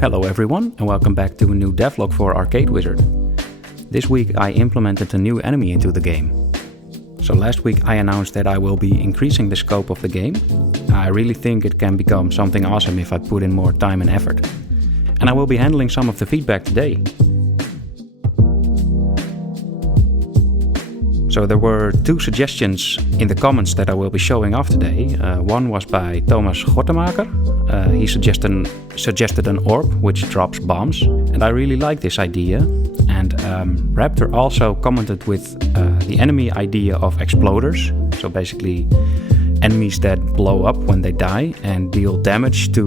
Hello everyone, and welcome back to a new devlog for Arcade Wizard. This week I implemented a new enemy into the game. So last week I announced that I will be increasing the scope of the game. I really think it can become something awesome if I put in more time and effort. And I will be handling some of the feedback today. So there were two suggestions in the comments that I will be showing off today. One was by Thomas Gortemaker. He suggested an orb which drops bombs, and I really like this idea. And Raptor also commented with the enemy idea of exploders. So basically enemies that blow up when they die and deal damage to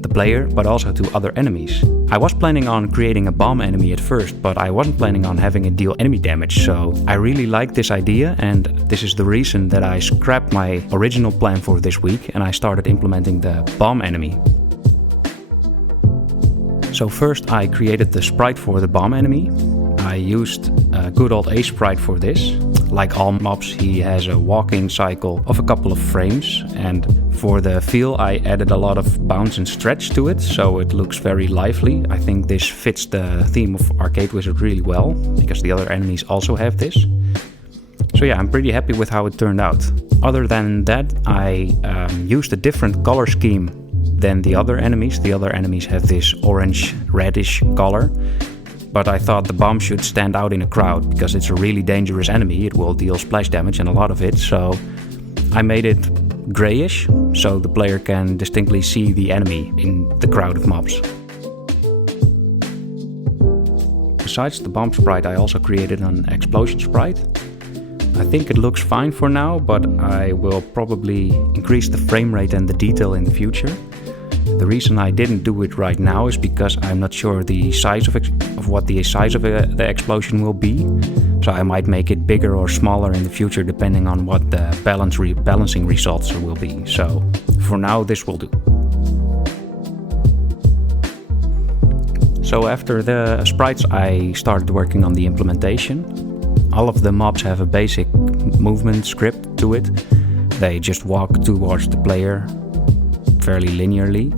the player, but also to other enemies. I was planning on creating a bomb enemy at first, but I wasn't planning on having it deal enemy damage, so I really like this idea, and this is the reason that I scrapped my original plan for this week and I started implementing the bomb enemy. So first I created the sprite for the bomb enemy. I used a good old A sprite for this. Like all mobs, he has a walking cycle of a couple of frames, and for the feel I added a lot of bounce and stretch to it, so it looks very lively. I think this fits the theme of Arcade Wizard really well, because the other enemies also have this. So yeah, I'm pretty happy with how it turned out. Other than that, I used a different color scheme than the other enemies. The other enemies have this orange-reddish color. But I thought the bomb should stand out in a crowd because it's a really dangerous enemy. It will deal splash damage and a lot of it. So I made it grayish so the player can distinctly see the enemy in the crowd of mobs. Besides the bomb sprite, I also created an explosion sprite. I think it looks fine for now, but I will probably increase the frame rate and the detail in the future. The reason I didn't do it right now is because I'm not sure the size of what the size of the explosion will be. So I might make it bigger or smaller in the future depending on what the balancing results will be. So for now this will do. So after the sprites I started working on the implementation. All of the mobs have a basic movement script to it. They just walk towards the player fairly linearly.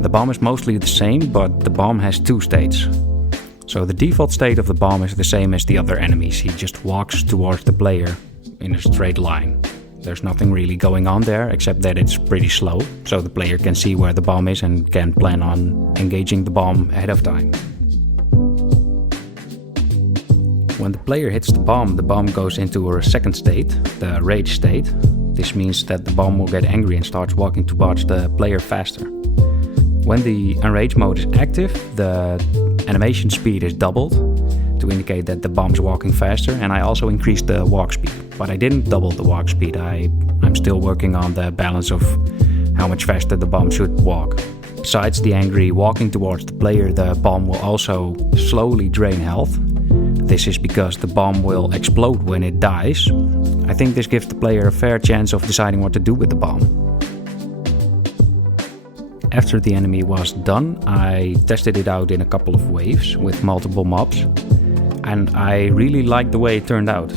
The bomb is mostly the same, but the bomb has two states. So the default state of the bomb is the same as the other enemies. He just walks towards the player in a straight line. There's nothing really going on there except that it's pretty slow, so the player can see where the bomb is and can plan on engaging the bomb ahead of time. When the player hits the bomb goes into a second state, the rage state. This means that the bomb will get angry and starts walking towards the player faster. When the enrage mode is active, the animation speed is doubled to indicate that the bomb is walking faster, and I also increased the walk speed. But I didn't double the walk speed. I'm still working on the balance of how much faster the bomb should walk. Besides the angry walking towards the player, the bomb will also slowly drain health. This is because the bomb will explode when it dies. I think this gives the player a fair chance of deciding what to do with the bomb. After the enemy was done, I tested it out in a couple of waves with multiple mobs, and I really liked the way it turned out.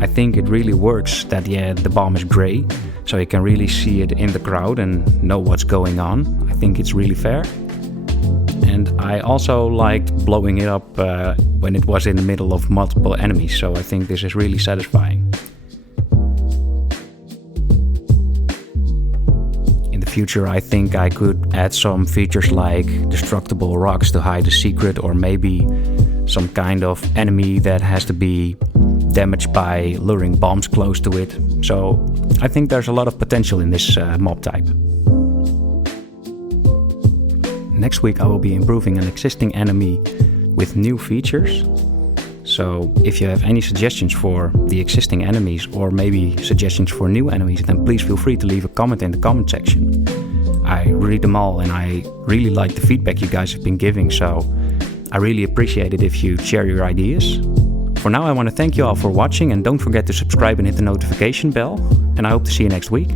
I think it really works that the bomb is gray, so you can really see it in the crowd and know what's going on. I think it's really fair. And I also liked blowing it up when it was in the middle of multiple enemies, so I think this is really satisfying. In the future, I think I could add some features like destructible rocks to hide a secret, or maybe some kind of enemy that has to be damaged by luring bombs close to it. So I think there's a lot of potential in this mob type. Next week I will be improving an existing enemy with new features. So if you have any suggestions for the existing enemies or maybe suggestions for new enemies, then please feel free to leave a comment in the comment section. I read them all and I really like the feedback you guys have been giving, so I really appreciate it if you share your ideas. For now I want to thank you all for watching, and don't forget to subscribe and hit the notification bell, and I hope to see you next week.